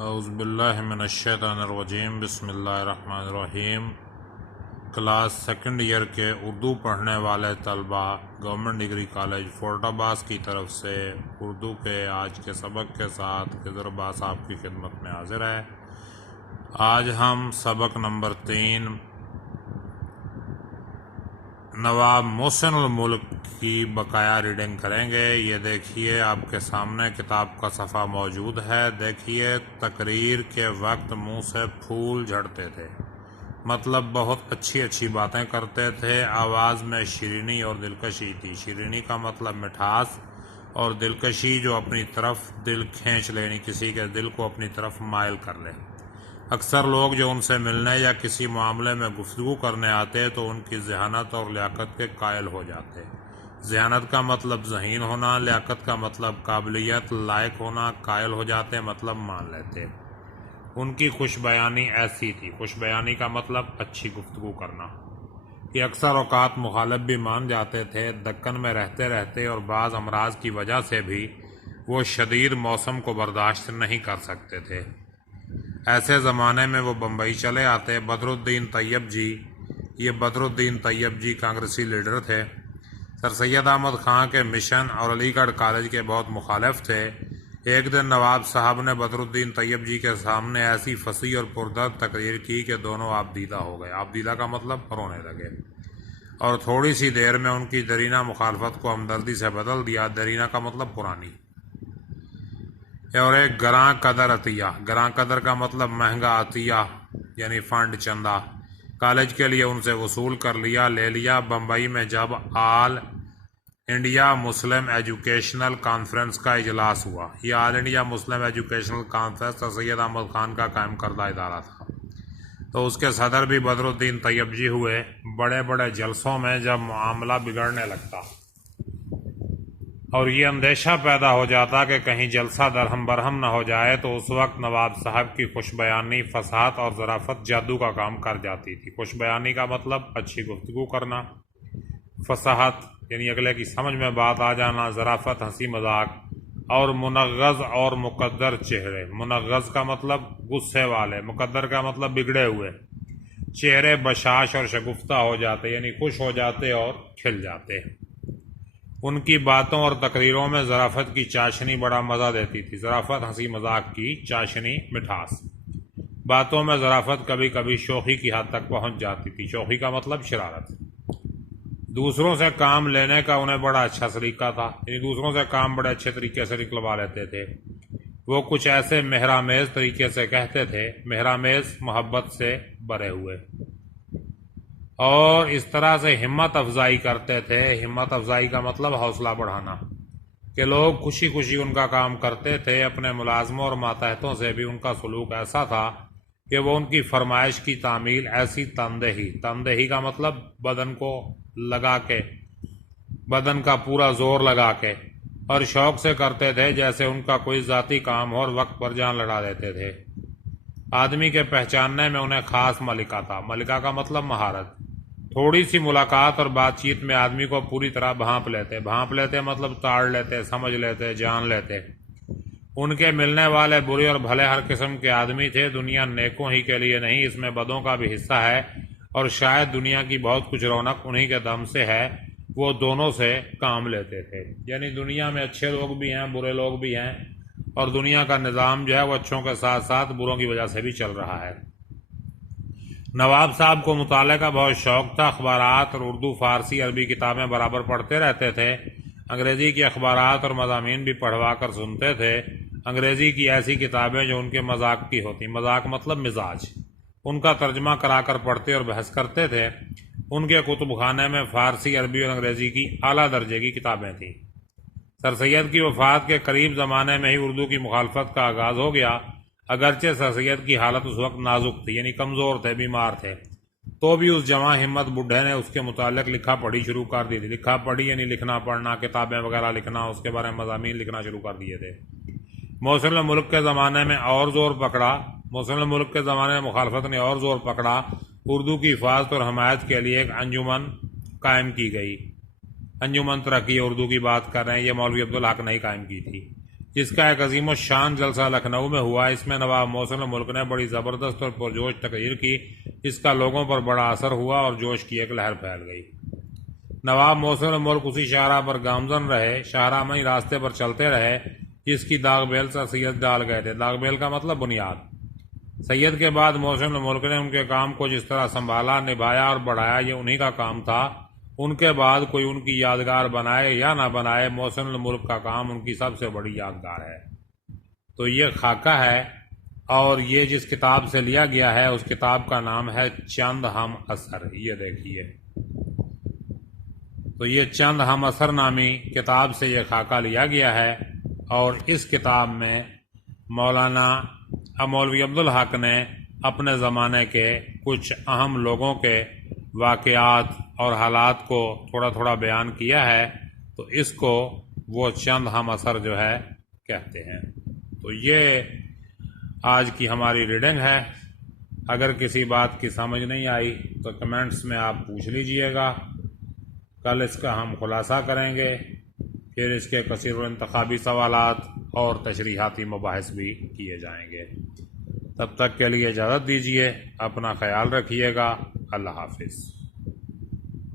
اعوذ باللہ من الشیطان الرجیم بسم اللہ الرحمن الرحیم۔ کلاس سیکنڈ ایئر کے اردو پڑھنے والے طلبہ گورنمنٹ ڈگری کالج فورٹ عباس کی طرف سے اردو کے آج کے سبق کے ساتھ خضر عباس آپ کی خدمت میں حاضر ہے۔ آج ہم سبق نمبر 3 نواب محسن الملک کی بقایا ریڈنگ کریں گے۔ یہ دیکھیے آپ کے سامنے کتاب کا صفحہ موجود ہے۔ دیکھیے، تقریر کے وقت منہ سے پھول جھڑتے تھے، مطلب بہت اچھی باتیں کرتے تھے۔ آواز میں شیرینی اور دلکشی تھی۔ شیرینی کا مطلب مٹھاس، اور دلکشی جو اپنی طرف دل کھینچ لے، یعنی کسی کے دل کو اپنی طرف مائل کر لے۔ اکثر لوگ جو ان سے ملنے یا کسی معاملے میں گفتگو کرنے آتے تو ان کی ذہانت اور لیاقت کے قائل ہو جاتے۔ ذہانت کا مطلب ذہین ہونا، لیاقت کا مطلب قابلیت، لائق ہونا، قائل ہو جاتے مطلب مان لیتے۔ ان کی خوش بیانی ایسی تھی۔ خوش بیانی کا مطلب اچھی گفتگو کرنا، کہ اکثر اوقات مخالف بھی مان جاتے تھے۔ دکن میں رہتے اور بعض امراض کی وجہ سے بھی وہ شدید موسم کو برداشت نہیں کر سکتے تھے۔ ایسے زمانے میں وہ بمبئی چلے آتے۔ بدرالدین طیب جی، یہ بدرالدین طیب جی کانگریسی لیڈر تھے، سر سید احمد خان کے مشن اور علی گڑھ کالج کے بہت مخالف تھے۔ ایک دن نواب صاحب نے بدرالدین طیب جی کے سامنے ایسی فصیح اور پردرد تقریر کی کہ دونوں آبدیدہ ہو گئے۔ آبدیدہ کا مطلب رونے لگے، اور تھوڑی سی دیر میں ان کی درینہ مخالفت کو ہمدردی سے بدل دیا۔ درینہ کا مطلب پرانی۔ اور ایک گراں قدر عطیہ، گراں قدر کا مطلب مہنگا عطیہ یعنی فنڈ، چندہ، کالج کے لیے ان سے وصول کر لیا، لے لیا۔ بمبئی میں جب آل انڈیا مسلم ایجوکیشنل کانفرنس کا اجلاس ہوا، یہ آل انڈیا مسلم ایجوکیشنل کانفرنس سر سید احمد خان کا قائم کردہ ادارہ تھا، تو اس کے صدر بھی بدرالدین طیب جی ہوئے۔ بڑے جلسوں میں جب معاملہ بگڑنے لگتا اور یہ اندیشہ پیدا ہو جاتا کہ کہیں جلسہ درہم برہم نہ ہو جائے، تو اس وقت نواب صاحب کی خوش بیانی، فصاحت اور ظرافت جادو کا کام کر جاتی تھی۔ خوش بیانی کا مطلب اچھی گفتگو کرنا، فصاحت یعنی اگلے کی سمجھ میں بات آ جانا، ظرافت ہنسی مذاق، اور منغز اور مقدر چہرے۔ منغز کا مطلب غصے والے، مقدر کا مطلب بگڑے ہوئے چہرے بشاش اور شگفتہ ہو جاتے، یعنی خوش ہو جاتے اور کھل جاتے۔ ان کی باتوں اور تقریروں میں ظرافت کی چاشنی بڑا مزہ دیتی تھی۔ ظرافت ہنسی مذاق کی چاشنی، مٹھاس۔ باتوں میں ظرافت کبھی کبھی شوخی کی حد تک پہنچ جاتی تھی۔ شوخی کا مطلب شرارت۔ دوسروں سے کام لینے کا انہیں بڑا اچھا سلیقہ تھا، یعنی دوسروں سے کام بڑے اچھے طریقے سے نکلوا لیتے تھے۔ وہ کچھ ایسے مہرامیز طریقے سے کہتے تھے، مہرامیز محبت سے بھرے ہوئے، اور اس طرح سے ہمت افزائی کرتے تھے۔ ہمت افزائی کا مطلب حوصلہ بڑھانا، کہ لوگ خوشی ان کا کام کرتے تھے۔ اپنے ملازموں اور ماتحتوں سے بھی ان کا سلوک ایسا تھا کہ وہ ان کی فرمائش کی تعمیل ایسی تندہی کا مطلب بدن کو لگا کے، بدن کا پورا زور لگا کے اور شوق سے کرتے تھے، جیسے ان کا کوئی ذاتی کام ہو، اور وقت پر جان لڑا دیتے تھے۔ آدمی کے پہچاننے میں انہیں خاص ملکہ تھا۔ ملکہ کا مطلب مہارت۔ تھوڑی سی ملاقات اور بات چیت میں آدمی کو پوری طرح بھانپ لیتے مطلب تاڑ لیتے، سمجھ لیتے، جان لیتے۔ ان کے ملنے والے برے اور بھلے ہر قسم کے آدمی تھے۔ دنیا نیکوں ہی کے لیے نہیں، اس میں بدوں کا بھی حصہ ہے، اور شاید دنیا کی بہت کچھ رونق انہی کے دم سے ہے۔ وہ دونوں سے کام لیتے تھے، یعنی دنیا میں اچھے لوگ بھی ہیں، برے لوگ بھی ہیں، اور دنیا کا نظام جو ہے وہ اچھوں کے ساتھ ساتھ بروں کی وجہ سے بھی چل رہا ہے۔ نواب صاحب کو مطالعے کا بہت شوق تھا۔ اخبارات اور اردو، فارسی، عربی کتابیں برابر پڑھتے رہتے تھے۔ انگریزی کی اخبارات اور مضامین بھی پڑھوا کر سنتے تھے۔ انگریزی کی ایسی کتابیں جو ان کے مذاق کی ہوتی، مذاق مطلب مزاج، ان کا ترجمہ کرا کر پڑھتے اور بحث کرتے تھے۔ ان کے کتب خانے میں فارسی، عربی اور انگریزی کی اعلیٰ درجے کی کتابیں تھیں۔ سر سید کی وفات کے قریب زمانے میں ہی اردو کی مخالفت کا آغاز ہو گیا۔ اگرچہ سر سید کی حالت اس وقت نازک تھی، یعنی کمزور تھے، بیمار تھے، تو بھی اس جواں ہمت بڈھے نے اس کے متعلق لکھا پڑھی شروع کر دی تھی۔ لکھا پڑھی یعنی لکھنا پڑھنا، کتابیں وغیرہ لکھنا، اس کے بارے میں مضامین لکھنا شروع کر دیے تھے۔ محسن الملک کے زمانے میں اور زور پکڑا۔ محسن الملک کے زمانے میں مخالفت نے اور زور پکڑا۔ اردو کی حفاظت اور حمایت کے لیے ایک انجمن قائم کی گئی۔ انجمن ترقی اردو کی بات کر رہے ہیں، یہ مولوی عبدالحق نے ہی قائم کی تھی۔ جس کا ایک عظیم الشان جلسہ لکھنؤ میں ہوا۔ اس میں نواب محسن الملک نے بڑی زبردست اور پرجوش تقریر کی، جس کا لوگوں پر بڑا اثر ہوا اور جوش کی ایک لہر پھیل گئی۔ نواب محسن الملک اسی شاہراہ پر گامزن رہے، شاہراہ میں ہی راستے پر چلتے رہے جس کی داغ بیل سے سید ڈال گئے تھے۔ داغ بیل کا مطلب بنیاد۔ سید کے بعد محسن الملک نے ان کے کام کو جس طرح سنبھالا، نبھایا اور بڑھایا، یہ انہی کا کام تھا۔ ان کے بعد کوئی ان کی یادگار بنائے یا نہ بنائے، محسن الملک کا کام ان کی سب سے بڑی یادگار ہے۔ تو یہ خاکہ ہے، اور یہ جس کتاب سے لیا گیا ہے اس کتاب کا نام ہے چند ہم اثر۔ یہ دیکھیے، تو یہ چند ہم اثر نامی کتاب سے یہ خاکہ لیا گیا ہے، اور اس کتاب میں مولانا مولوی عبدالحق نے اپنے زمانے کے کچھ اہم لوگوں کے واقعات اور حالات کو تھوڑا تھوڑا بیان کیا ہے، تو اس کو وہ چند ہم اثر جو ہے کہتے ہیں۔ تو یہ آج کی ہماری ریڈنگ ہے۔ اگر کسی بات کی سمجھ نہیں آئی تو کمنٹس میں آپ پوچھ لیجئے گا، کل اس کا ہم خلاصہ کریں گے، پھر اس کے کثیر و انتخابی سوالات اور تشریحاتی مباحث بھی کیے جائیں گے۔ تب تک کے لیے اجازت دیجیے، اپنا خیال رکھیے گا، اللہ حافظ۔